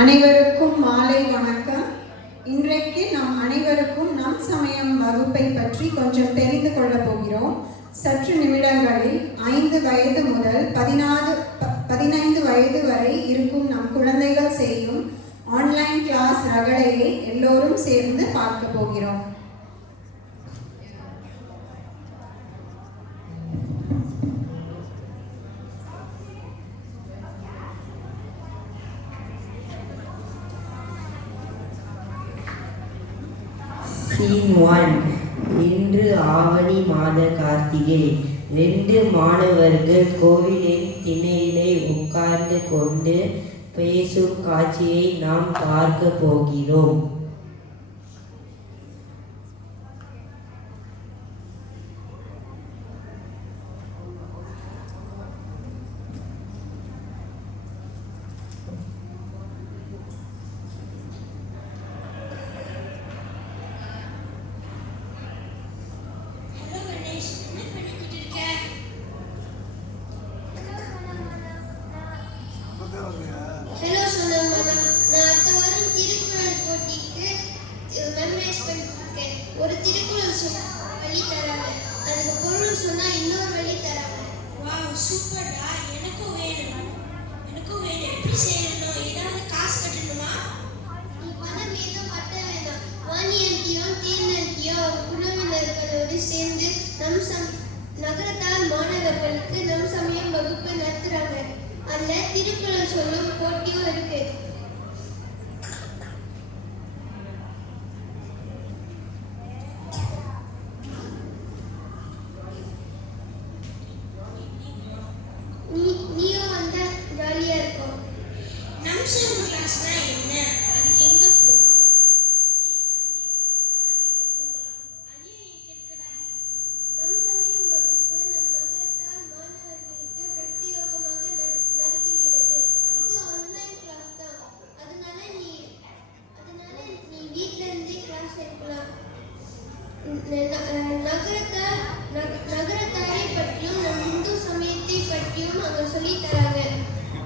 அனைவருக்கும் மாலை வணக்கம். இன்றைக்கு நாம் அனைவருக்கும் நம் சமயம் வகுப்பை பற்றி கொஞ்சம் தெரிந்து கொள்ளப் போகிறோம். சற்று நிமிடங்களில் 5 வயது முதல் 15 வயது வரை இருக்கும் நம் குழந்தைகள் செய்யும் ஆன்லைன் கிளாஸ் ரகளையை எல்லோரும் சேர்ந்து பார்க்க போகிறோம். Scene 1. இன்று ஆவணி மாத கார்த்திகை. 2 மாணவர்கள் கோவிலின் திணையிலே உட்கார்ந்து கொண்டு பேசும் காட்சியை நாம் பார்க்க போகிறோம். ஹலோ சொன்னம்மா, நான் அடுத்த வாரம் திருக்குறள் போட்டிக்கு மெமரைஸ் பண்ணிருக்கேன். ஒரு திருக்குறள் வழி தராங்க, அதுக்கு பொருள் சொன்னா இன்னொரு வழி தராங்க. வாவ், சூப்பர்டா. எனக்கும் வேணும். எப்படி செய்யணும்? ஏதாவது காசு கட்டணுமா? நீ பணம் ஏதும் கட்ட வேண்டாம். வாணி ஆண்டியும் தேன் ஆண்டியும் உறவினர்களோடு சேர்ந்து நகரத்தார் மாணவர்களுக்கு நம் சமயம் வகுப்பு நடத்துறாங்க. அதுல திருக்குறள் சொல்லும் போட்டியும் இருக்கு. நீயும் வந்தா ஜாலியா இருக்கும். நம் சமயம் கிளாஸ்னா என்ன? அதுக்கு எங்க போகணும்? சண்டே போனா வீட்டுல தூங்கலாம். அதையும் கேட்கிறேன். நம் சமயம் வகுப்பு நம் நகரத்தார் மாணவர்களுக்கு பிரத்யேகமாக நடக்குகிறது. இது ஆன்லைன் கிளாஸ் தான். அதனால நீ வீட்ல இருந்தே கிளாஸ் எடுக்கலாம். நகரத்தாரை பற்றியும் நம் இந்து சமயத்தை பற்றியும் அங்க சொல்லி தராங்க.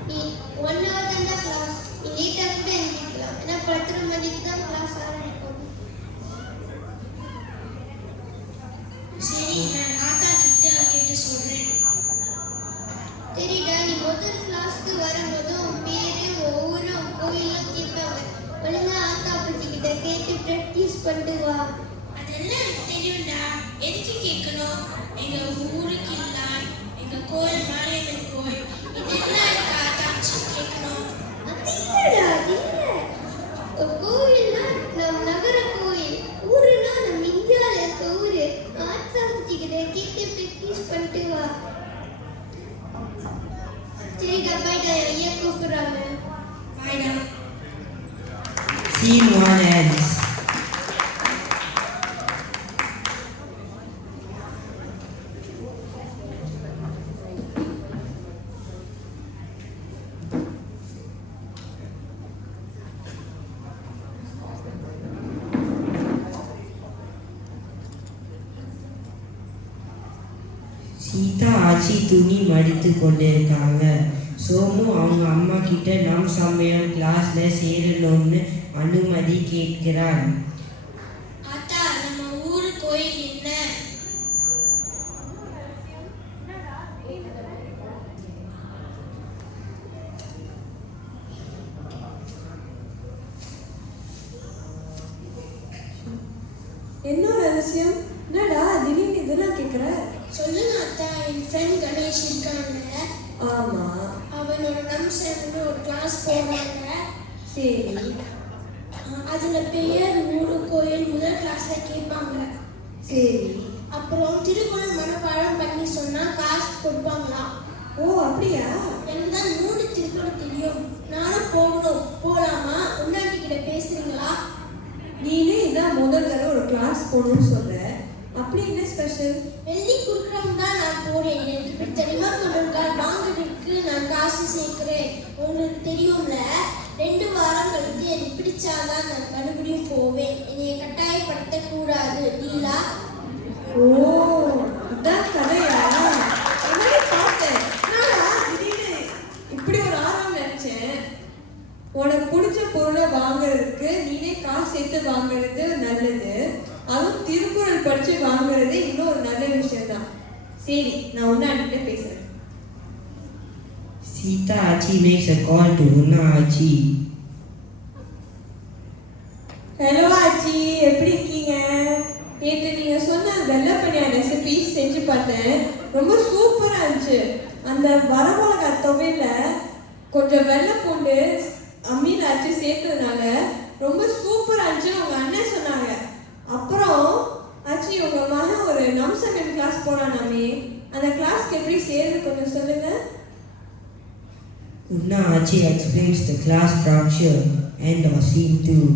நீ 1 hour தான் கிளாஸ். நீ லேட்டா கூட எழுந்திருக்கலாம். ஏன்னா 10 மணிக்கு தான் கிளாஸ் ஆரம்பிக்கும். சரி, நான் ஆத்தா கிட்ட கேட்டு சொல்றேன். சரிடா, நீ முதல் கிளாஸ்க்கு வரும்போது உன் பேரு ஒவ்வொரு கோயிலும் கேட்பாங்க. ஒழுங்கா ஆத்தா பத்தி கிட்ட கேட்டு ப்ராக்டிஸ் பண்ணிட்டு வா. அதெல்லாம் எனக்கு தெரியும்டா. எதுக்கு கேட்கணும்? எங்க ஊருக்கு இல்ல, எங்க கோயில் மாரியம்மன் கோயில், இதெல்லாம் எனக்கு ஆத்தா வச்சு கேட்கணும். அது இல்லடா, அது இல்ல. கோயில்னா நம் நகர கோயில், ஊருனா நம் இந்தியால இருக்க ஊரு. ஆத்தா பத்தி கிட்ட கேட்டு ப்ராக்டிஸ் பண்ணிட்டு வா. சரிடா, பாய்டா, ஐயா கூப்பிடுறாங்க. பாய்டா. Scene 1 ends. சீதா ஆச்சி துணி மடித்து கொண்டிருக்காங்க. சோமு அவங்க அம்மா கிட்ட நம் சமயம் கிளாஸ்ல சேரணும்னு அனுமதி கேட்கிறான். ஆத்தா, நம்ம ஊரு கோயில் என்ன? என்ன ரகசியம்? என்னடா திடீர்னு இதெல்லாம் கேட்குற? சொல்லுங்க ஆத்தா. என் ஃப்ரெண்ட் கணேஷ் இருக்காங்க. ஆமா, அவனோட நம் சேர்ந்து ஒரு கிளாஸ் போறாங்க. சரி அதுல பெயர் ஊரு கோயில் முதல் கிளாஸ்ல கேட்பாங்க. சரி. அப்புறம் திருக்குறள் மனப்பாடம் பண்ணி சொன்னா காசு கொடுப்பாங்களாம். ஓ அப்படியா? எனக்கு தான் 3 திருக்குறள் தெரியும். நானும் போகணும். போலாமா? உன்னாட்டி கிட்ட பேசுறீங்களா? நீனே இதான் முதல் தடவை ஒரு கிளாஸ் போகணும்னு சொல்ற. அப்படி என்ன ஸ்பெஷல்? வெள்ளி குடுக்குறவங்க தான் நான் போறேன். எனக்கு தெரியுமா, கொடுக்கால் வாங்குறதுக்கு நான் காசு சேர்க்கிறேன். உங்களுக்கு தெரியும்ல. 2 வாரம் கழித்து எனக்கு பிடிச்சாதான் நான் மறுபடியும் போவேன். என்னைய கட்டாயப்படுத்த கூடாது. டீலா? ஓ, இதான் கதையா? என்னடி பார்த்தேன். என்னடா திடீர்னு இப்படி ஒரு ஆர்வம் நினைச்சேன். உனக்கு பிடிச்ச பொருளை வாங்குறதுக்கு நீனே காசு சேர்த்து வாங்குறது நல்லது. அதுவும் திருக்குறள் படிச்சு வாங்குறது இன்னும் ஒரு நல்ல விஷயம் தான். சரி, நான் ஒன்னு அன்னிட்ட பேசுறேன். Sita Achi makes a call to Unna Achi. Hello ஆச்சி, எப்படி இருக்கீங்க? நேற்று நீங்க சொன்ன வெள்ளை பனியார் ரெசிபி செஞ்சு பார்த்தேன். ரொம்ப சூப்பரா இருந்துச்சு. அந்த வரமிளகா துவையில கொஞ்சம் வெள்ளை பூண்டு அம்மியில் அரைச்சி சேர்த்ததுனால ரொம்ப சூப்பரா இருந்துச்சு உங்க அண்ணன் சொன்னாங்க. அப்புறம் ஆச்சி, உங்க மகன் ஒரு நம்சகன் கிளாஸ் போனானாமே, அந்த கிளாஸ்க்கு எப்படி சேர்ந்து கொஞ்சம் சொல்லுங்க. Unna Achi explains the class structure and our scene too.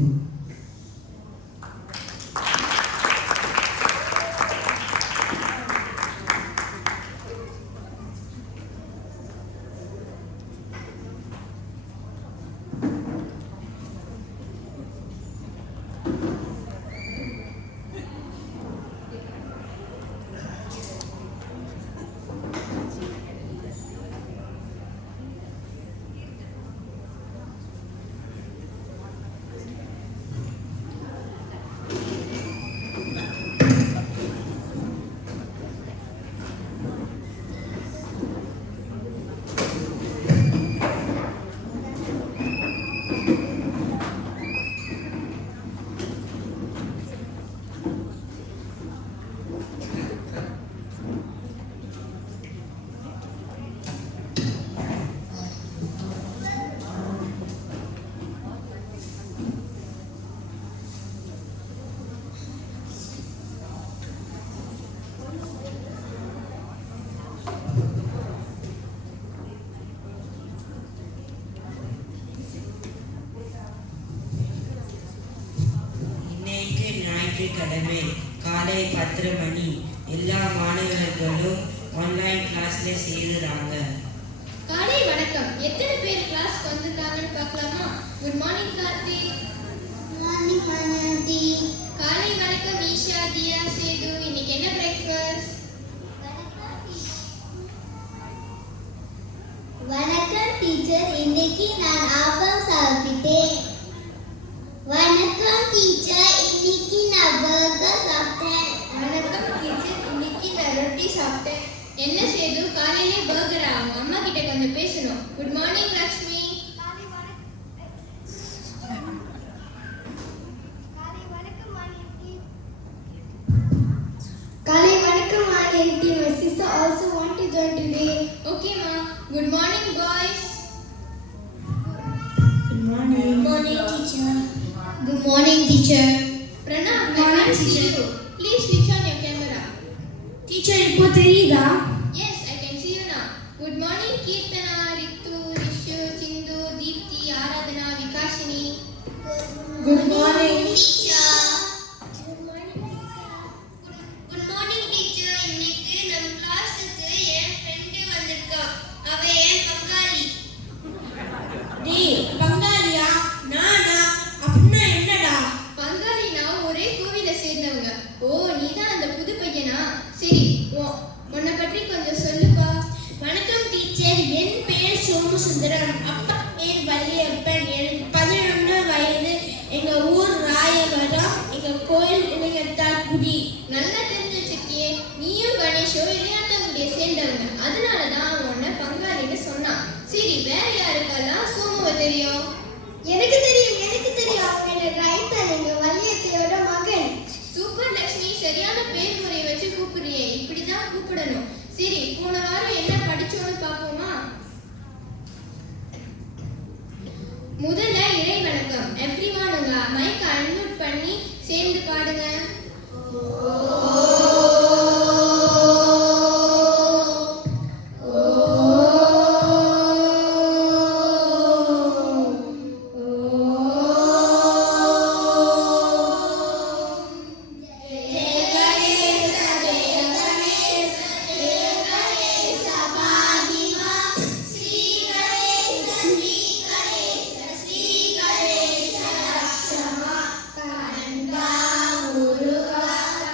ஞாயிற்றுக்கிழமை காலை 10 மணி எல்லா மாணவர்களும் ஆன்லைன் கிளாஸ்ல சேருறாங்க. காலை வணக்கம். எத்தனை பேர் கிளாஸ் வந்திருக்காங்கன்னு பார்க்கலாமா? Good morning Karthik. மார்னிங் மனதி. காலை வணக்கம் ஈஷா, தியா, சேது. இன்னைக்கு என்ன பிரேக்ஃபாஸ்ட்? வணக்கம் டீச்சர், இன்னைக்கு நான் ஆப்பம் சாப்பிட்டேன். வணக்கம் டீச்சர், இன்னைக்கு நான் பர்கர் சாப்பிட்டேன். வணக்கம் டீச்சர், இன்னைக்கு நான் ரொட்டி சாப்பிட்டேன். என்ன சேது, காலையிலே பர்கரா? அவங்க அம்மா கிட்ட கொஞ்சம் பேசணும். Good morning Lakshmi. காலை வணக்கம் aunty. My sister also want to join today. Okay ma. Good morning boys. Good morning. Good morning teacher. Good morning teacher. Pranav, Good morning, I can't see teacher. you. Please switch on your camera. Teacher, இப்போ தெரியுதா? Yes, I can see you now. Good morning Kirtana, Ritu, Rishu, Chindu, Deepthi, Aradhana, Vikashini. Good morning teacher. Good morning teacher. இன்னைக்கு நம்ம கிளாஸுக்கு என் friend வந்திருக்கா. அவ என் பங்காளி. டேய், பங்காளியா? நானா? அப்படின்னா என்னடா? பங்காளினா ஒரே கோவில சேர்ந்தவங்க. ஓ, நீதான் அந்த புது பையனா? சரி, உன்னை பற்றி கொஞ்சம் சொல்லுப்பா. வணக்கம் டீச்சர், என் பெயர் சோமசுந்தரம். அப்பா பேர் வள்ளியப்பன். எனக்கு 11 வயது. எங்க ஊர் ராயவரம். எங்க கோயில் இளையத்தாக்குடி. நல்லா தெரிஞ்சு வச்சிருக்கியே. நீயும் கணேஷோ இளையாத்தங்குடியை சேர்ந்தவங்க. அதனாலதான் அவன் உன்னை பங்காளின்னு சொன்னான். சரி, வேற யாருக்கெல்லாம் சோமுவை தெரியும்? எனக்கு தெரியும். அவங்க என்ன ரைட்டர், எங்க வள்ளியத்தையோட மகன். சூப்பர் லட்சுமி, சரியான பேர் முறையை வச்சு கூப்பிடுறியே. இப்படிதான் கூப்பிடணும். சரி, போன வாரம் என்ன படிச்சோன்னு பார்ப்போமா? முதல்ல இறை வணக்கம். எவ்ரிவான் உங்க மைக் அன்மியூட் பண்ணி சேர்ந்து பாடுங்க. கண்பா முருகா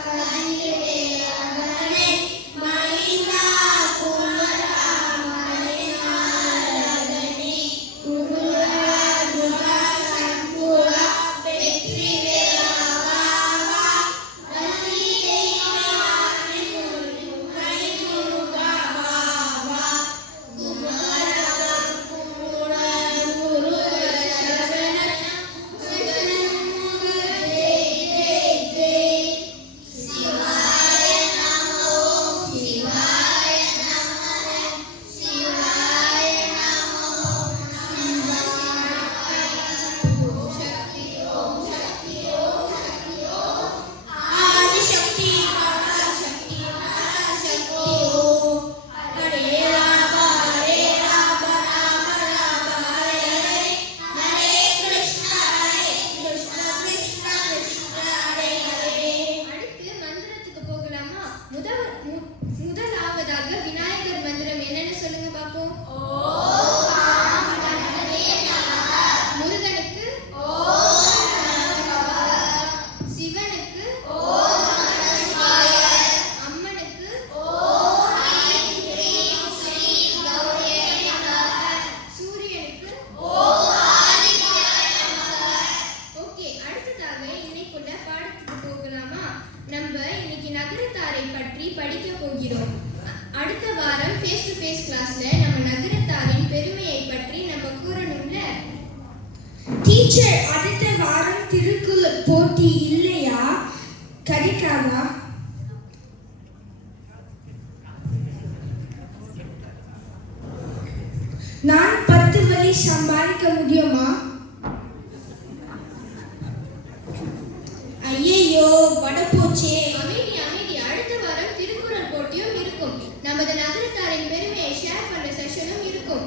கண்ணில் டீச்சர் அடுத்த வாரம் திருக்குறள் போட்டி இல்லையா? கிடைக்காதா? நான் 10 வழி சம்பாதிக்க முடியுமா? ஐயோ வட போச்சே. அமைதி அமைதி. அடுத்த வாரம் திருக்குறள் போட்டியும் இருக்கும். நமது நகரத்தாரின் பெருமையை ஷேர் பண்ற செஷனும் இருக்கும்.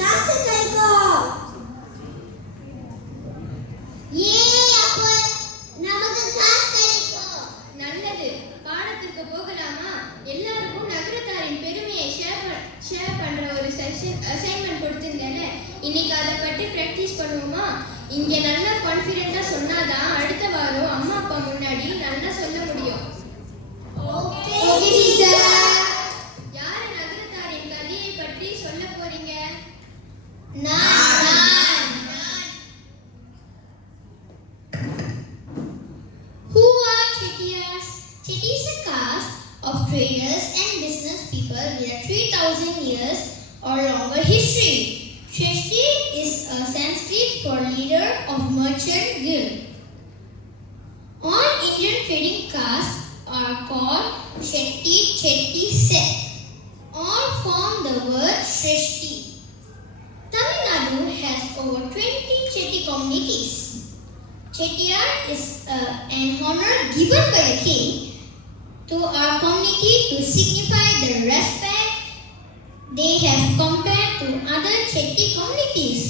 காசு கைக்கோ. அப்ப நமக்கு காசு கிடைக்கும். நல்லது. பாடத்திற்கு போகலாமா? எல்லாருக்கும் நகரத்தாரின் பெருமையை ஷேர் பண்ற ஒரு செஷன் அசைன்மெண்ட் கொடுத்திருந்தேனே. இன்னைக்கு அதை பற்றி பிராக்டிஸ் பண்ணுவோமா? இங்க நல்லா கான்ஃபிடென்ட்டா சொன்னாதான் அடுத்த வாரம் அம்மா அப்பா முன்னாடி நல்லா சொல்ல முடியும். Okay teacher. யாரு நகரத்தாரின் கதையை பற்றி சொல்ல போறீங்க? நான். Who are Chettiars? Chetty is a caste of traders and business people with a 3000 years or longer history. Shreshti is a Sanskrit for leader of merchant guild. All Indian trading castes are called Shetty, Chetty, Set. All form the word Shreshti. Tamil Nadu has over 20 Chetty communities. Chettiar is an honor given by the king to our community to signify the respect they have compared to other Chetty communities.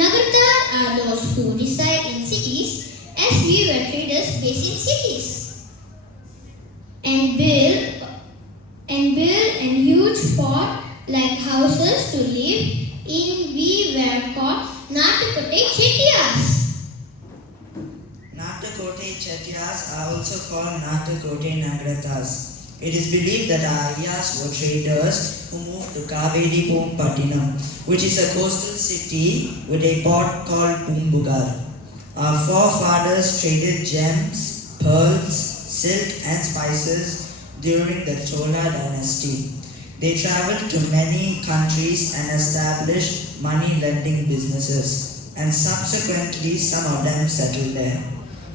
Nagartar are those who reside in cities, as we were traders based in cities, and build and huge fort like houses to live in. We were called Natukkote Chettiars. Natukkote Chettiars are also called Natukkote Nagarathas. It is believed that our Ayyas were traders who moved to Kavedipombattinam, which is a coastal city with a port called Pumbugar. Our forefathers traded gems, pearls, silk and spices during the Chola dynasty. They traveled to many countries and established money lending businesses, and subsequently some of them settled there.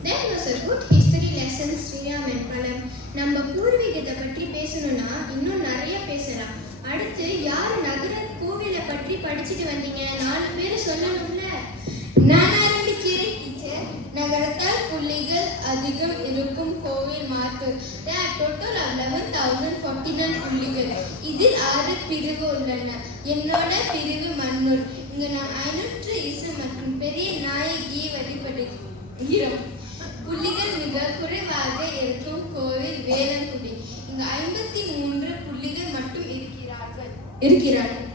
That was a good history lesson, Sriram and Palam. நம்ம பூர்வீகத்தை பற்றி பேசணும்னா இன்னும் நிறைய பேசலாம். அடுத்து யாரு நகர கோவிலை பற்றி படிச்சுட்டு வந்தீங்க? 4 பேர் சொல்லணும்ல. நான் ஆரம்பிக்கிறேன் டீச்சர். நகரத்தால் புள்ளிகள் அதிகம் இருக்கும் கோவில் மாத்து. There are total 11,049 புள்ளிகள். இதில் 6 பிரிவு உள்ளன. என்னோட பிரிவு மன்னூர். இங்க நான் 520 மற்றும் பெரிய நாயகியை வழிபடுகிறோம். புள்ளிகள் மிக குறைவாக இருக்கும் கோவில் வேலங்குடி. இங்க 53 புள்ளிகள் மட்டும் இருக்கிறார்கள்.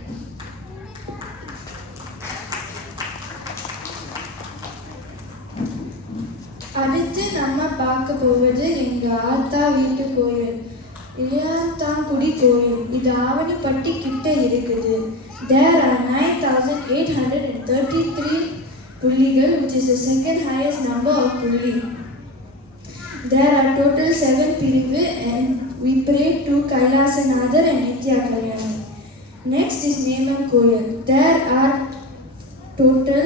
அடுத்து நம்ம பார்க்க போவது எங்க ஆத்தா வீட்டு கோயில், இளையாத்தாங்குடி கோயில். இது ஆவணிப்பட்டி கிட்ட இருக்குது. There are 9,833 புள்ளிகள், which is the second highest number of pulli. There are total 7 பிரிவு and we pray to Kailasanathar and Nitya Kalyani. Next is Neman Koyal. There are total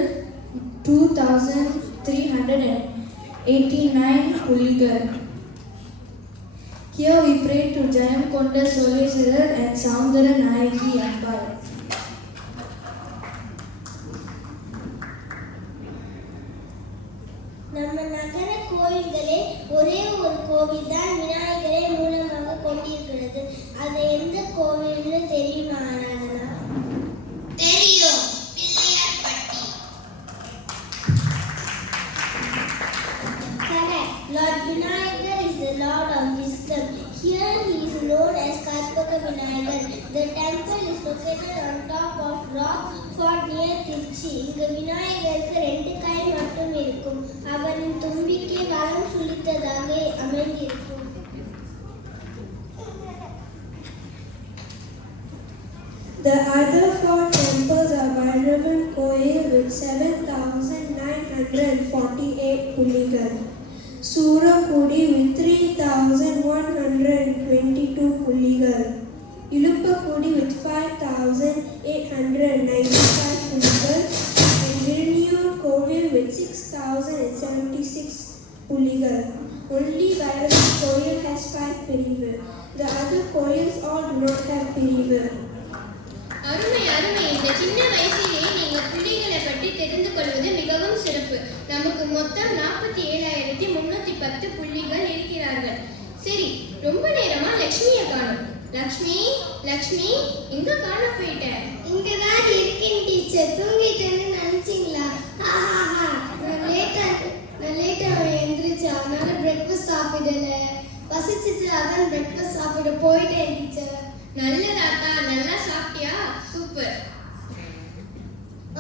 2,389 pulligal. Here we pray to Jayam Konda Soleswarar and Soundara Nayaki Ambar. நம்ம நகர கோயில்களே ஒரே ஒரு கோவில் தான் விநாயகரை மூலமாக கொண்டிருக்கிறது. அது எந்த கோவில்னு தெரியுமா? ஆராதனா தெரியும். Pillaiyarpatti. Correct. Lord Vinayagar is the Lord of Wisdom. Here he is known as Karpaka Vinayagar. The temple is located on top of rock fort near Tirchi. இங்க விநாயகருக்கு 2 கை மட்டும் இருக்கும். அவரின் தும்பிக்கை வரம் சுளித்ததாக அமைந்திருக்கும். The other 4 temples are Vairavan Koil with 7,948 pulligal, Surakudi with 3,122 pulligal, Toothukudi with 5,895 புலிகள் and Viruniyur Kovil with 6,076 புலிகள். Only Bhairavi Koil has 5 பிரிவு. The other koils all do not have பிரிவு. அருமை அருமை. இந்த சின்ன வயசிலேயே நீங்க புலிகளை பற்றி தெரிந்து கொள்வது மிகவும் சிறப்பு. நமக்கு மொத்தம் 47,310 புலிகள் இருக்கிறார்கள். சரி, ரொம்ப நேரமா லக்ஷ்மியை காணோம். லக்ஷ்மி லக்ஷ்மி எங்க காண போயிட்ட? இங்கதான் இருக்கேன் டீச்சர். தூங்கிட்டேன்னு நினைச்சீங்களா? நான் லேட்டா எந்திரிச்சு அதனால பிரேக்ஃபாஸ்ட் சாப்பிடல. பசிச்சிச்சு, அதான் பிரேக்ஃபாஸ்ட் சாப்பிட போயிட்டேன் டீச்சர். நல்லதாத்தா, நல்லா சாப்பிட்டியா? சூப்பர்.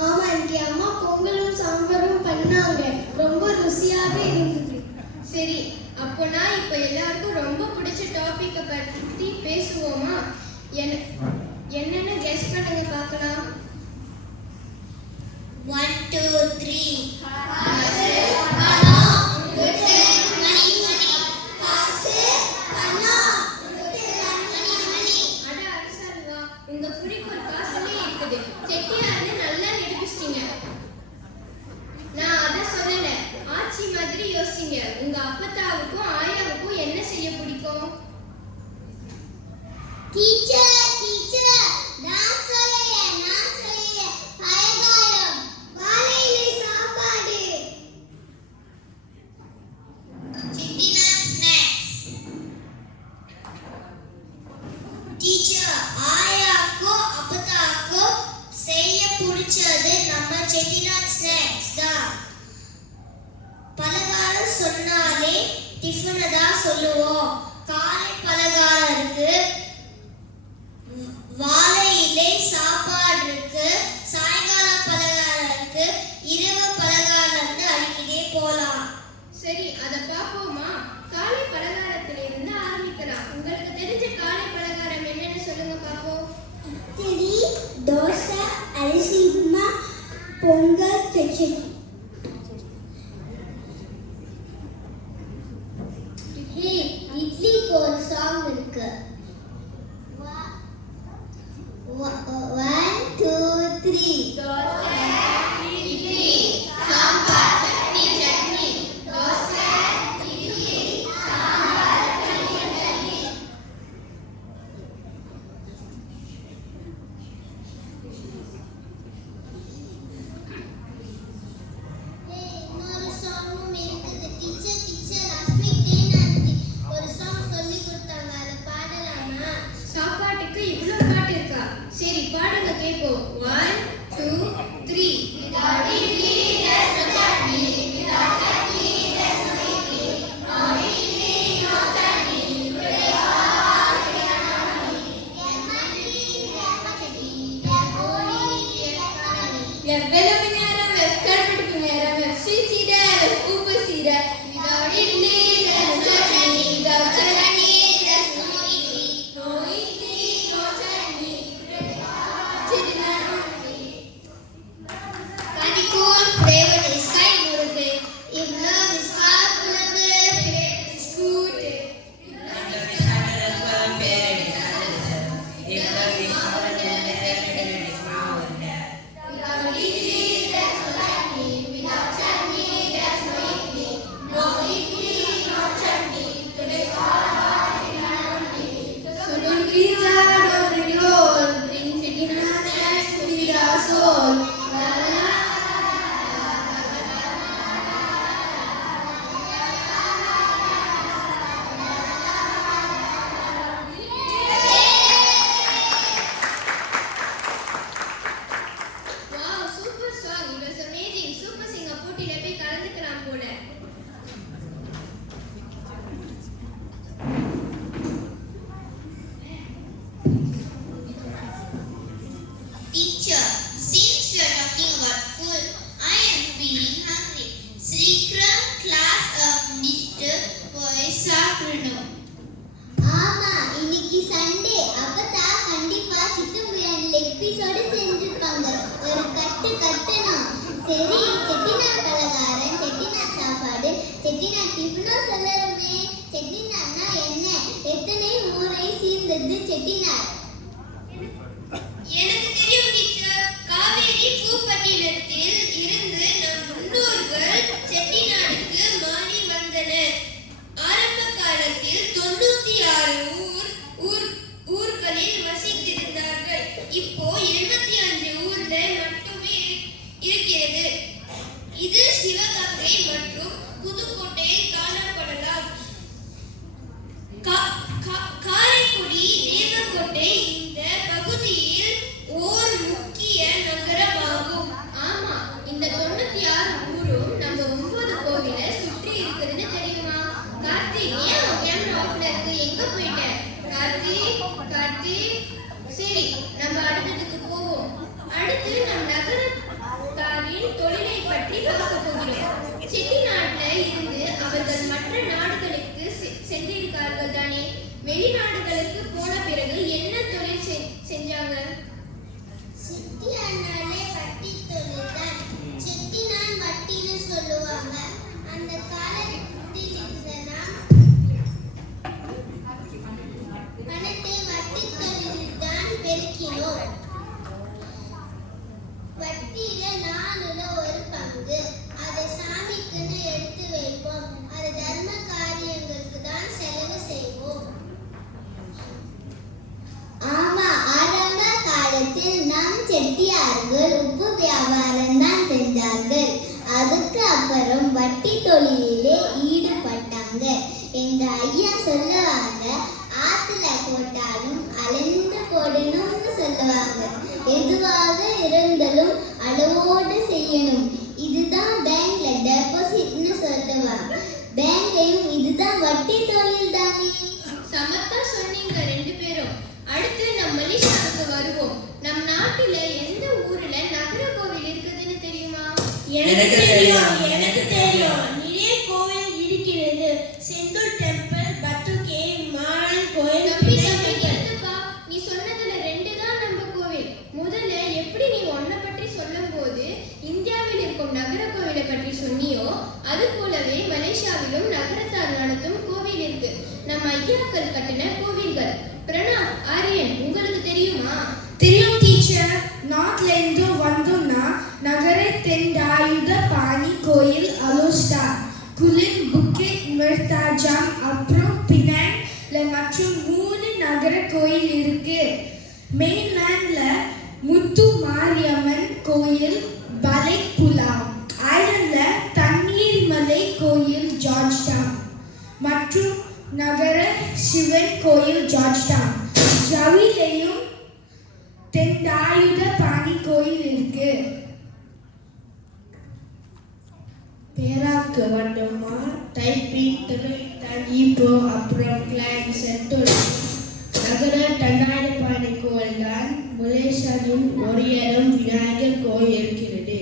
ஆமா ஆண்டி, அம்மா பொங்கலும் சாம்பாரும் பண்ணாங்க. ரொம்ப ருசியாக இருந்தது. சரி, அப்போனா இப்ப எல்லாருக்கும் ரொம்ப பிடிச்ச டாபிக்கை பத்தி பேசுவோமா? என்னன்னு கெஸ் பண்ணுங்க பார்க்கலாம். 1 2 3 அட அரசல்வா, உங்க குறிக்கோள் காசுலே இருக்குது. செட்டியார்னு நல்லா நிரூபிச்சிட்டீங்க. நான் அதை சொல்லல, ஆச்சி மாதிரி யோசிங்க. உங்க அப்பத்தாவுக்கும் ஆயாவுக்கும் என்ன செய்ய பிடிக்கும்? டீச்சர் நான் சொல்றேன் பலகாரம் வாழையிலை சாப்பாடு செட்டிநாட் ஸ்நாக்ஸ். டீச்சர் ஆயாக்கோ அப்பத்தாக்கோ செய்ய பிடிச்சது நம்ம செட்டிநாட் ஸ்நாக்ஸ் தான். பலகாரம் சொன்னாலே டிஃபனை தான் சொல்லுவோம். காலை பலகாரம் இருக்கு, வாழை இலை சாப்பாடு இருக்கு, சாயங்கால பலகாரம் இருக்கு, இரவு பலகாரம் அடிக்கிட்டே போலாம். சரி, அதை பார்ப்போமா? காலை பலகாரத்திலிருந்து ஆரம்பிக்கலாம். உங்களுக்கு தெரிஞ்ச காலை பலகாரம் என்னன்னு சொல்லுங்க பார்ப்போம். இட்லி, தோசை, அரிசி உப்புமா, பொங்கல், சட்னி. இட்லிக்கு ஒரு சாங் இருக்கு. 1 2 3 தோசை, இட்லி, சாம்பார், சட்னி. தோசை, இட்லி, சாம்பார், சட்னி. இன்னொரு சாங்கும் இருக்குது. டீச்சர் அஸ்மிக் ஒரு சாங் சொல்லி கொடுத்தாங்க, அதை பாடலாமா? சாப்பாட்டுக்கு இவ்ளோ பாட்டு இருக்கா? சரி, பாடுங்க கேட்போம். 1 2 3 Without idli, there's no chutney. Without chutney, there's no idli. No idli, no chutney. Today's all chutney. There's money, there's chutney. There's holy, there's honey. எவ்வளவு நேரம் வெஸ்கர்பட்டு நேரம் வெப்சி சீரை உப்பு சீரை. Without idli, there's no chutney. Without chutney, there's no idli. No idli, no chutney. Candy corn flavored is kind murukku. If love is hard pulavu, favorite is fruit. Without idli, there's no chutney. Without chutney, there's no idli. No idli, no chutney. Today's all chutney. So don't pizza, don't bring roll. Bring chettinad snacks to feed our soul. La la la. Wow, super song. It was amazing. Super singer போட்டியில போய் கலந்துக்கலாம் போல. Teacher, since we are talking about food, I am feeling hungry. Srikram class முடிச்சிட்டு போய் சாப்பிடணும். ஆமா, இன்னைக்கு Sunday. அப்பதா கண்டிப்பா சிக்கன் பிரியாணி லெக் பீஸோட செஞ்சிருப்பாங்க. ஒரு கட்டு கட்டணும். சரி, செட்டிநாட் பலகாரம், செட்டிநாட் சாப்பாடு, செட்டிநாட் டிஃபனும் சொல்லணுமே. செட்டிநாட்னா என்ன? எத்தனை ஊரை சேர்ந்தது செட்டிநாட்? கார்த்திக். சரி, நம்ம அடுத்ததுக்கு போவோம். அடுத்து நம் நகரத்தாரின் தொழிலை பற்றி பார்க்க போகிறோம். செட்டிநாட்டுல இருந்து அவர்கள் மற்ற நாடுகளுக்கு சென்றிருக்கார்கள் தானே. வெளிநாடுகளுக்கு போன பிறகு என்ன தொழில் செஞ்சாங்க? செட்டியானாலே வட்டி தொழில் தான். செட்டினான் வட்டின்னு சொல்லுவாங்க. அந்த காலத்தில் இருந்த நாம் பணத்தை வட்டி தொழிலில் தான் பெருக்கினோம். வட்டியில 1/4 அதை சாமிக்குன்னு எடுத்து வைப்போம். அதை தர்ம காரியங்களுக்கு தான் செலவு செய்வோம். ஆமா, ஆரம்ப காலத்தில் நம் செட்டியார்கள் உப்பு வியாபாரம் தான் செஞ்சார்கள். அதுக்கு அப்புறம் வட்டி தொழிலிலே ஈடுபட்டாங்க. எங்க ஐயா சொல்லுவாங்க, ஆத்துல போட்டாலும் அளந்து போடணும்னு சொல்லுவாங்க. எதுவாக இருந்தாலும் அளவோடு செய்யணும். இதுதான் பேங்க்ல டெபாசிட்னு சொல்லுவாங்க. பேங்க்லயும் இதுதான் வட்டி தொழில் தானே. சமத்தா சொன்னீங்க 2 பேரும். அடுத்து நம் மலேசியாவுக்கு வருவோம். நம் நாட்டுல எந்த ஊர்ல நகர கோவில் இருக்குதுன்னு தெரியுமா? எனக்கு தெரியும். நிறைய கோவில் இருக்கிறது. செந்தூர் டெம்பிள், பட்டு கேவ், மாரன் கோயில். என்னப்பா, நீ சொன்னதுல 2 தான் நம்ம கோவில். முதல்ல எப்படி நீ ஒன்ன பற்றி சொல்லும் போது இந்தியாவில் இருக்கும் நகர கோவிலை பற்றி சொன்னியோ, அது போலவே மலேசியாவிலும் நகரத்தார் நடத்தும் கோவில் இருக்கு. நம்ம ஐயாக்கள் கட்டின கோவில்கள். பிரணவ், ஆரியன், உங்களுக்கு தெரியுமா? தெரியும் டீச்சர். நார்த்ல இருந்து வந்தோம்னா நகரை தெண்டாயுத பாணி கோயில், அலோஸ்டா, குலின், புக்கிட், மிர்தாஜாம், அப்புறம் பினாங்ல மற்றும் 3 நகர கோயில் இருக்கு. மெயின்லேண்ட்ல முத்து மாரியம்மன் கோயில், பலைக் புலாவ். ஐலண்ட்ல தண்ணீர் மலை கோயில், ஜார்ஜ் டவுன் மற்றும் நகர சிவன் கோயில், ஜார்ஜ் டவுன். ஜவிலையும் தெண்டாயுத பாணி கோயில் இருக்கு. பேராக்கு வந்தோமா, டைப்பி, திருவிட்டான், ஈப்போ, அப்புறம் கிளாங், சென்டோல். நகர தண்டாயுத பாணி கோயில் தான். மலேசியாவின் ஒரு இடம் விநாயகர் கோயில் இருக்கிறது.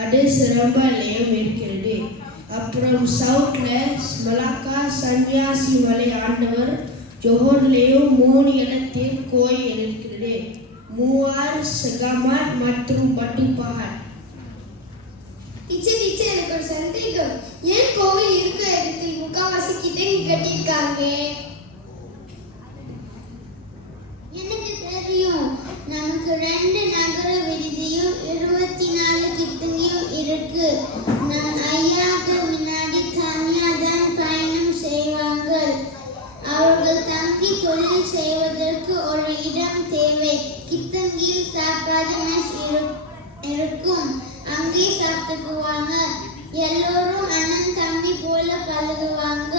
அது சிரம்பாலையும் இருக்கிறது. அப்புறம் சவுத்ல மலாக்கா சன்னியாசி மலை ஆண்டவர் ஜோஹர்லேயும் 3 இடத்தில் கோயில் இருக்கிறது. மூவார், செகாமாட் மற்றும் பட்டுப்பகாட். டீச்சர், எனக்கு ஒரு சந்தேகம். ஏன் கோவில் இருக்கிற இடத்தில் முக்காவாசி கிட்டங்கி கட்டியிருக்காங்க? எனக்கு தெரியும். நமக்கு 2 நகர விடுதியும் 24 கிட்டங்கியும் இருக்கு. நம் ஐயாக்கு முன்னாடி தனியா தான் பயணம் செய்வாங்க. அவர்கள் தங்கி தொழில் செய்வதற்கு ஒரு இடம் தேவை. கிட்டங்கியில் சாப்பாடு மெஸ் இருக்கும். அங்கே சாப்பிட்டுக்குவாங்க. எல்லோரும் அண்ணன் தம்பி போல பழகுவாங்க.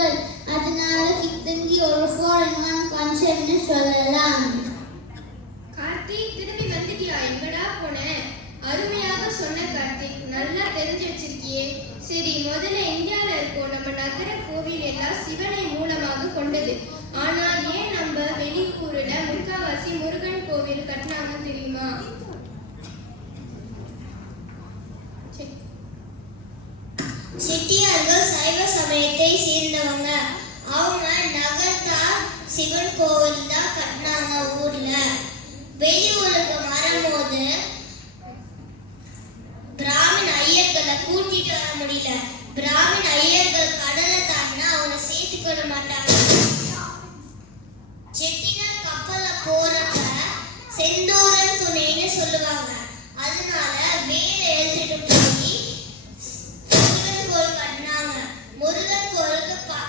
அதனால கிட்டங்கி ஒரு 4-in-1 கான்செப்ட்னு சொல்லலாம். கார்த்திக், திரும்பி வந்துட்டியா? எங்கடா போன? அருமையாக சொன்ன கார்த்திக், நல்லா தெரிஞ்சு வச்சிருக்கியே. சரி, முதல்ல இந்தியால இருக்கோம் நம்ம நகர கோவில் எல்லாம் சிவனை மூலமாக கொண்டது. ஆனா ஏன் நம்ம வெளியூர்ல முக்காவாசி முருகன் கோவில் கட்டினாங்க தெரியுமா? செட்டியார்கள் சைவ சமயத்தை சேர்ந்தவங்க. அவங்க நகரத்தார் சிவன் கோவில் தான் கட்டினாங்க ஊர்ல. வெளியூருக்கு வரும்போது பிராமின் ஐயர்களை கூட்டிட்டு வர முடியல. பிராமின் ஐயர்கள் கடலை தாண்டினா அவங்க சேர்த்துக்கொள்ள மாட்டாங்க. செட்டினார் கப்பல்ல போறப்ப செந்தூரன் துணைன்னு சொல்லுவாங்க. அதனால வேலை எழுதிட்டு போய் முருகன் கோயில் கட்டினாங்க. முருகன் கோயிலுக்கு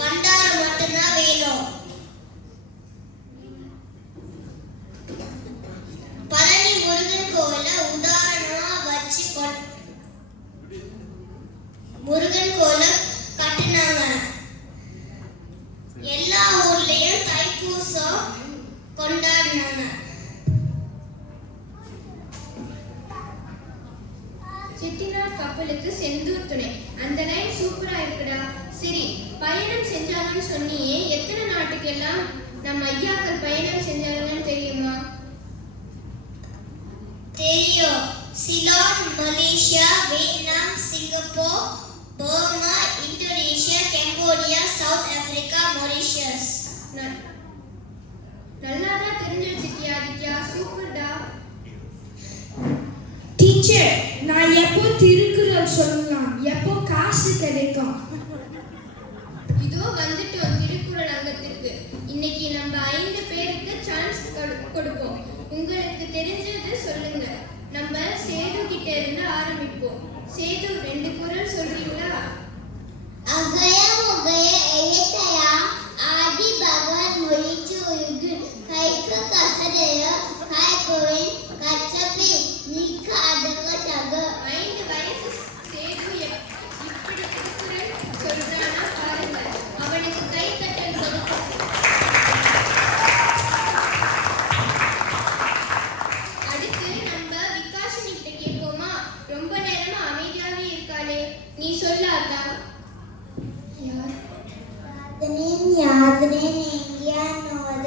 பண்டாரம் மட்டும்தான் வேணும். பழனி முருகன் கோயில உதாரணமா வச்சு முருகன் கோயில கட்டினாங்க. எல்லா ஊர்லயும் தைப்பூசம் கொண்டாடினாங்க. செட்டிநாட் கப்பலுக்கு செந்தூர் துணை. அந்த லைன் சூப்பரா இருக்குடா. சரி, பயணம் செஞ்சாங்கன்னு சொன்னியே, எத்தனை நாட்டுக்கெல்லாம் நம்ம ஐயாக்கள் பயணம் Ceylon, Malaysia, Vietnam, Singapore, Burma, Indonesia, Cambodia, South Africa, Mauritius. நல்லாதான் தெரிஞ்சு வச்சிருக்கியா ஆதித்யா, சூப்பர்டா. டீச்சர், நான் எப்போ திருக்குறள் சொல்லலாம்? எப்போ காசு கிடைக்கும்? இதோ வந்துட்டோம் திருக்குறள் அங்கத்திற்கு. இன்னைக்கு நம்ம 5 பேருக்கு சான்ஸ் கொடுப்போம். உங்களுக்கு தெரிஞ்சது சொல்லுங்க. நம்ம சேது கிட்ட இருந்து ஆரம்பிப்போம். சேது 2 குறள் சொல்றீங்களா? அகய முகய எயத்தயா ஆதி பகவத் மொழிச்சு உருகு கைக்கு கசடைய காய்கோவின் கச்சப்பி நீக்க அதங்க தக. 5 வயசு சேது இப்படி திருக்குறள் சொல்றானா பாருங்க. அவனுக்கு கைத்தட்டல் கொடுக்கும். அடுத்து நம்ம விகாஷினி கிட்ட கேட்போமா? ரொம்ப நேரமா அமைதியாவே இருக்காளே, நீ சொல்லாதா? அத்தனேன் யாதனேன் எங்கியா நோத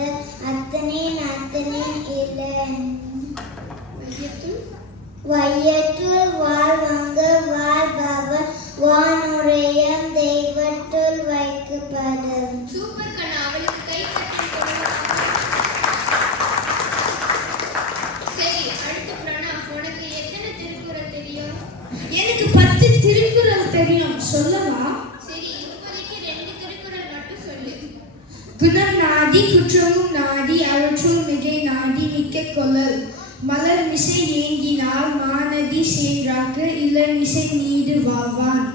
அத்தனேன் அத்தனேன் இளன் வையற்றுள் வாழ்வங்க வாழ்பவன் வானுரையம் தெய்வற்றுள் வைக்கப்படும். சூப்பர் கண்ணா, அவளுக்கு கைத்தட்டல் கொடுக்கும். சரி, அடுத்து பிரணவ், உனக்கு எத்தனை திருக்குறள் தெரியும்? எனக்கு 10 திருக்குறள் தெரியும், சொல்லவா? சரி, இப்போதைக்கு 2 திருக்குறள் மட்டும் சொல்லு. குணம் நாடி குற்றமும் நாடி அவற்றுள் மிகை நாடி மிக்க கொள்ளல் மலர் மிசை ஏங்கினால் மாநதி சேன்றாக்கு இளமிசை நீடு வாவான்.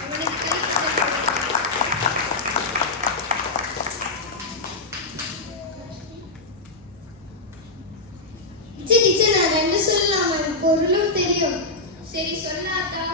அவனுக்கு கைத்தட்டல் டீச்சர், நான் 2 சொல்லலாம், எனக்கு பொருளும் தெரியும். சரி, சொல்லாதா?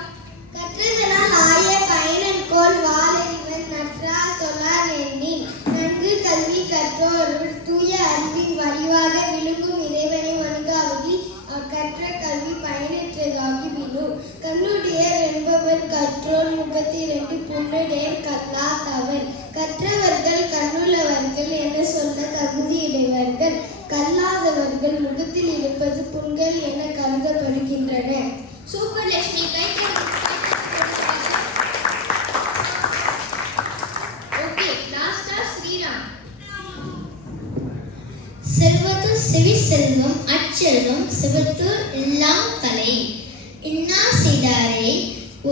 கற்றதனால் ஆய பயனன் கோல் வாழறிவன் நற்றால் தொழார் எண்ணின் நன்கு கல்வி கற்றோருள் தூய அறிவின் வடிவாக விழுங்கும் இறைவனை வணங்காவதில் கற்ற கல்வி பயனற்றதாகி விழும். கண்ணுடையர் என்பவர் கற்றோர் 32 புண்ணுடையர் கல்லாதவர். கற்றவர்கள் கண்ணுள்ளவர்கள் என சொல்ல தகுதியுடையவர்கள். கல்லாதவர்கள் முகத்தில் இருப்பது புண்கள் என கருதப்படுகின்றன. சூப்பர் லட்சுமி, ஓகே, லாஸ்டா ஸ்ரீராம். செல்வத்து செவி செல்வம் அச்செல்வம் செவத்தூர் எல்லாம் தலை இன்னா செய்தாரே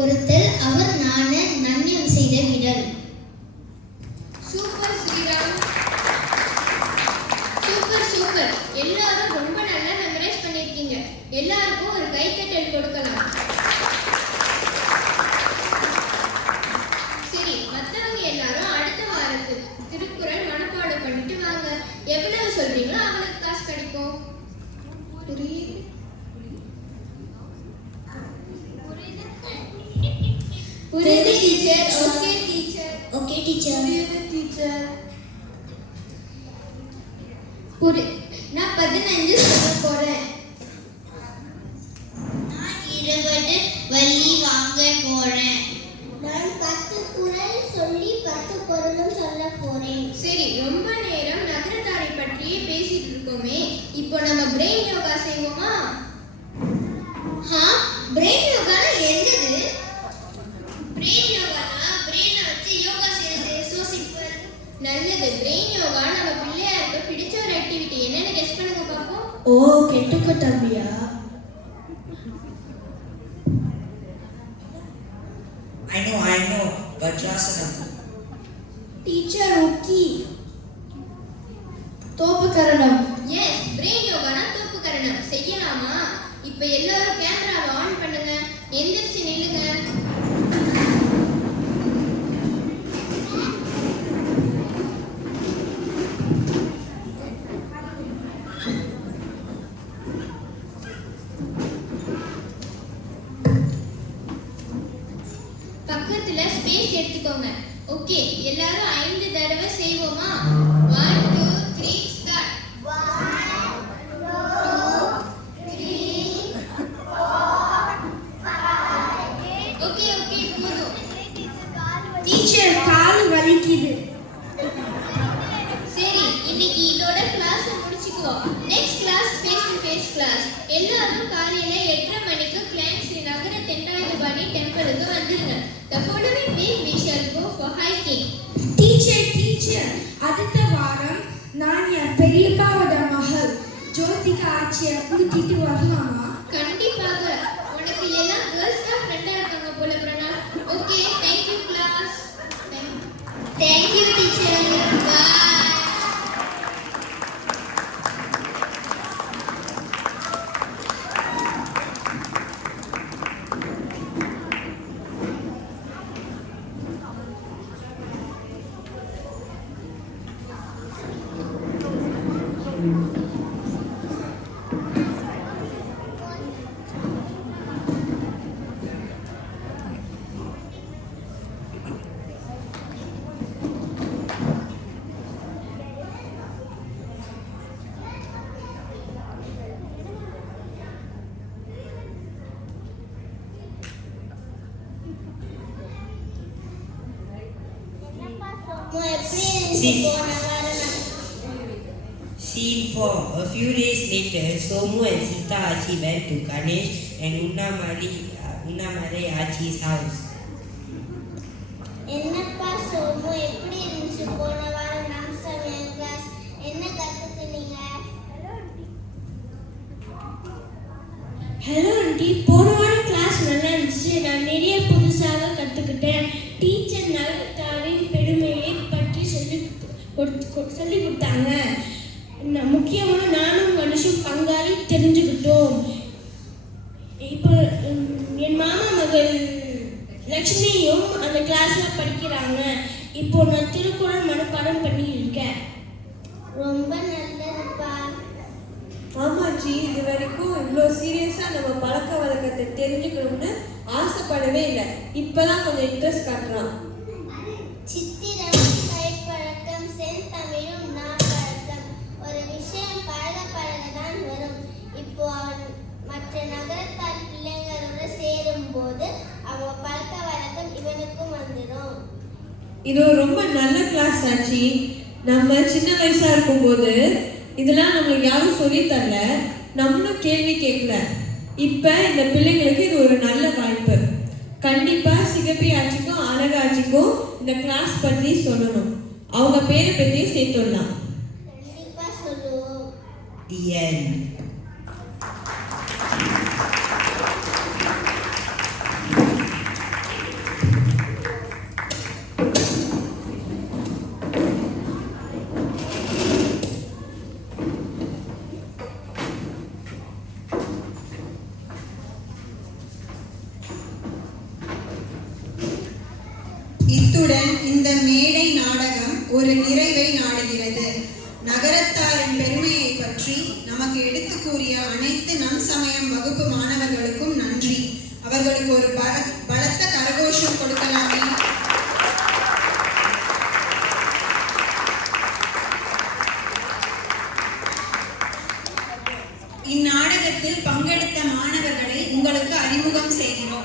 ஒருத்தல் அவர் நாண நன்யம் செய்த விடல். Super Sriram, super super. எல்லாரும் ரொம்ப நல்லா மெமரைஸ் பண்ணிருக்கீங்க. எல்லாருக்கும் ஒரு கைத்தட்டல் கொடுக்கலாம். சரி, மத்தவங்க எல்லாரும் அடுத்த வாரத்துக்கு திருக்குறள் மனப்பாடம் பண்ணிட்டு வாங்க. எவ்வளவு சொல்றீங்களோ அவங்களுக்கு காசு கிடைக்கும். புரியுது teacher? Okay teacher. Okay teacher. Teacher நான் 15 சொல்ல போறேன். நான் 20 வள்ளி வாங்க போறேன். நான் 10 குறள் சொல்லி 10 பொருளும் சொல்ல போறேன். சரி, ரொம்ப நேரம் நகரத்தாரை பற்றியே பேசிட்டு இருக்கோமே, இப்போ நம்ம பிரெயின் யோகா செய்வோமா? பிரெயின் யோகானா என்னது? பிரெயின் யோகானா பிரெயினை வச்சு யோகா செய்யறது. So simple. நல்லது. பிரெயின் யோகா நம்ம பிள்ளையாருக்கு பிடிச்ச ஒரு ஆக்டிவிட்டி. என்னன்னு கெஸ் பண்ணுங்க பாப்போம். ஓ, கெட்டுக்க தம்பியா? I know. Vajrasanam. டீச்சர், உக்கி தோப்புக்கரணம். எஸ், பிரெயின் யோகானா தூப்பு கரணம். செய்யலாமா? இப்போ எல்லாரும் கேமராவை ஆன் பண்ணுங்க. எந்திரிச்சு நில்லுங்க. பக்கத்துல ஸ்பேஸ் எடுத்துக்கோங்க. ஓகே, எல்லாரும் 5 தடவை செய்வோமா? 1 2 3 ஸ்டார்ட். 1 2 3 4 5 ஓகே போதும். டீச்சர், கால் வலிக்குது. சரி, இன்னைக்கு இதோட கிளாஸ் முடிச்சுக்குவோம். Next class face to face class. எல்லாரும் காலையில 8:30 The following week we shall go for hiking. Teacher அடுத்த வாரம் நான் என் பெரியப்பாவோட மகள் ஜோதிகா ஆச்சியை கூட்டிட்டு வரலாமா? கண்டிப்பாக. உனக்கு எல்லாம் கேர்ள்ஸ் தான் ஃப்ரெண்டா இருக்காங்க போல Pranav. Okay, thank you class. Thank you teacher. Bye. Scene 4. A few days later, Somu and Sita Achi went to Ganesh and Unnamale Achi's house. என்னப்பா சோமு, எப்படி இருந்துச்சு போன வாரம் நம் சமயம் கிளாஸ்? என்ன கத்துக்கிட்டீங்க? ஹலோ ஆண்டி, போன வாரம் கிளாஸ் நல்லா இருந்துச்சு. நான் நிறைய புதுசாக கற்றுக்கிட்டேன். டீச்சர் நகரத்தாரின் பெருமையை பற்றி சொல்லி கொடுத்தாங்க. முக்கியமாக நானும் மனுஷன் பங்காளி தெரிஞ்சுக்கிட்டோம். இப்போ என் மாமா மகள் லக்ஷ்மியும் அந்த கிளாஸில் படிக்கிறாங்க. இப்போ நான் திருக்குறள் மனப்பாடம் பண்ணியிருக்கேன். ரொம்ப நல்லதுப்பா. ஆமாச்சி, இது வரைக்கும் இவ்வளோ சீரியஸாக நம்ம பழக்க வழக்கத்தை தெரிஞ்சுக்கணும்னு ஆசைப்படவே இல்லை. இப்போதான் கொஞ்சம் இன்ட்ரெஸ்ட் காட்டுறான். சித்திரம், கைப்பழக்கம், செந்தமிழும் நாப்பழக்கம். ஒரு விஷயம் பழக பழகதான் வரும். இப்போ அவன் மற்ற நகரத்தார் பிள்ளைங்களோட சேரும் போது அவங்க பழக்க வழக்கம் இவனுக்கும் வந்துடும். இது ஒரு ரொம்ப நல்ல கிளாஸ் ஆச்சு. நம்ம சின்ன வயசா இருக்கும்போது இதெல்லாம் நம்மளுக்கு யாரும் சொல்லி தரல, நம்மளும் கேள்வி கேட்கல. இப்போ இந்த பிள்ளைங்களுக்கு இது ஒரு நல்ல வாய்ப்பு. கண்டிப்பாக சிகப்பி ஆட்சிக்கும் அழகாட்சிக்கும் இந்த கிளாஸ் பற்றி சொல்லணும். அவங்க பேரை பற்றியும் சேர்த்துடலாம். கண்டிப்பா சொல்லுவோம். The end. இத்துடன் இந்த மேடை நாடகம் ஒரு நிறைவை நாடுகிறது. நகரத்தாரின் பெருமையை பற்றி நமக்கு எடுத்து கூறிய அனைத்து நம் சமயம் வகுப்பு மாணவர்களுக்கும் நன்றி. அவர்களுக்கு ஒரு பலத்த கரகோஷம் கொடுக்கலாமே. இந்நாடகத்தில் பங்கெடுத்த மாணவர்களை உங்களுக்கு அறிமுகம் செய்கிறோம்.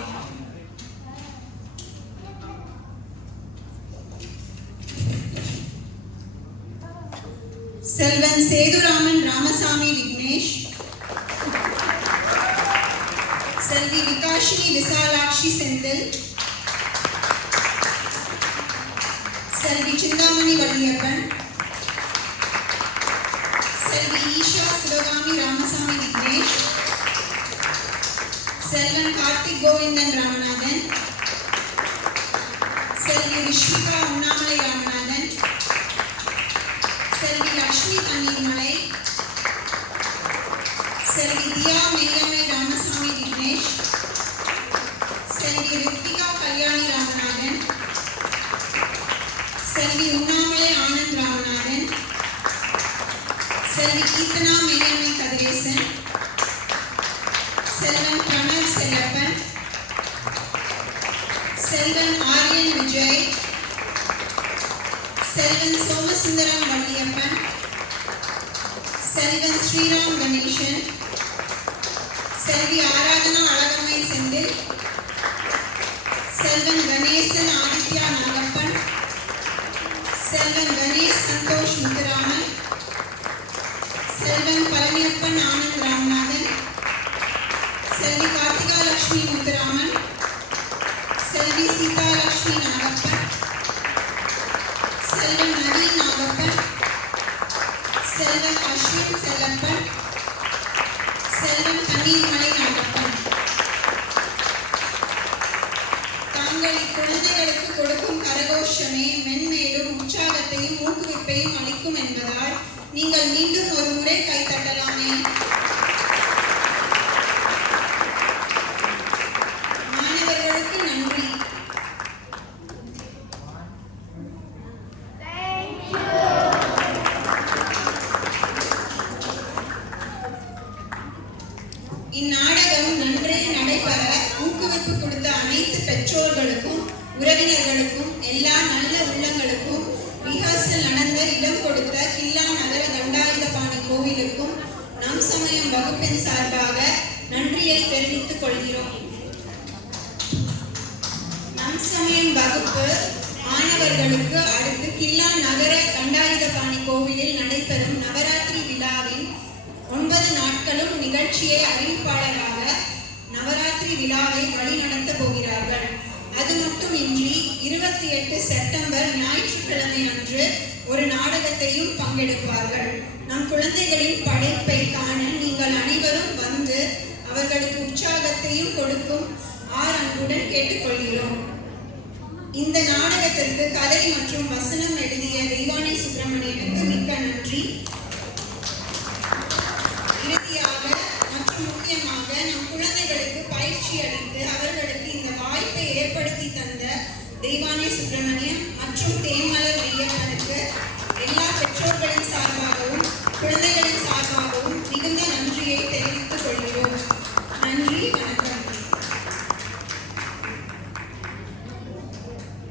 செல்வன் சேதுராமன் ராமசாமி விக்னேஷ், செல்வி விகாஷினி விசாலாட்சி செந்தில், செல்வி சிந்தாமணி வள்ளியப்பன், செல்வி ஈஷா சிவகாமி ராமசாமி விக்னேஷ், செல்வன் கார்த்திக் கோவிந்தன் ராமநாதன், செல்வி ரிஷ்விகா உண்ணாமலை ராமநாதன், செல்வி லக்ஷ்மி தண்ணீர்மலை, செல்வி தியா மெய்யம்மை ராமசாமி விக்னேஷ், செல்வி ரித்திகா கல்யாணி ராமநாதன், செல்வி உண்ணாமலை ஆனந்த் ராமநாதன், செல்வி கீர்த்தனா மெய்யம்மை கதிரேசன், செல்வன் பிரணவ் செல்லப்பன், செல்வன் ஆரியன் விஜய், செல்வன் சோமசுந்தரம் வள்ளியப்பன், செல்வன் ஸ்ரீராம் கணேசன், செல்வி ஆராதனா அழகம்மை செந்தில், செல்வன் கணேசன் ஆதித்யா நாகப்பன், செல்வன் கணேஷ் சந்தோஷ் முத்துராமன், செல்வன் பழனியப்பன் ஆனந்த் ராமநாதன், செல்வி கார்த்திகா லட்சுமி முத்துராமன், செல்வி செல்வி சீதாலட்சுமி நாகப்பன், செல்வன் நவீன் நாகப்பன், செல்வன் அஸ்வின் செல்லப்பன், செல்வன் கண்ணீர்மலை நாகப்பன். தாங்கள் இக்குழந்தைகளுக்கு கொடுக்கும் கரகோஷமே மென்மேலும் உற்சாகத்தையும் ஊக்குவிப்பையும் அளிக்கும் என்பதால் நீங்கள் மீண்டும் ஒரு முறை கைத்தட்டலாமே. மாணவர்களுக்கு நன்றி. இந்நாடகம் நன்றே நடைபெற ஊக்குவிப்பு கொடுத்த அனைத்து பெற்றோர்களுக்கும் உறவினர்களுக்கும் எல்லா நல்ல உள்ளங்களுக்கும் ரிஹர்சல் நடந்த இடம் கொடுத்த கில்லா நகர தண்டாயுதபாணி கோவிலுக்கும் நம் சமயம் வகுப்பின் சார்பாக நன்றியை தெரிவித்துக் கொள்கிறோம். நம் சமயம் வகுப்பு மாணவர்களுக்கு அடுத்து கில்லா நகர தண்டாயுதபாணி கோவிலில் நடைபெறும் நவராத்திரி விழாவின் 9 நாட்களும் நிகழ்ச்சியை அறிவிப்பாளராக நவராத்திரி விழாவை வழிநடத்த போகிறார்கள். அது மட்டுமின்றி 28 செப்டம்பர் ஞாயிற்றுக்கிழமை அன்று ஒரு நாடகத்தையும் பங்கெடுப்பார்கள். நம் குழந்தைகளின் படைப்பை காண நீங்கள் அனைவரும் வந்து அவர்களுக்கு உற்சாகத்தையும் கொடுக்கும் அன்புடன் கேட்டுக்கொள்கிறோம். இந்த நாடகத்திற்கு கதை மற்றும் வசனம் எழுதிய தெய்வானை சுப்பிரமணியனுக்கு மிக்க நன்றி.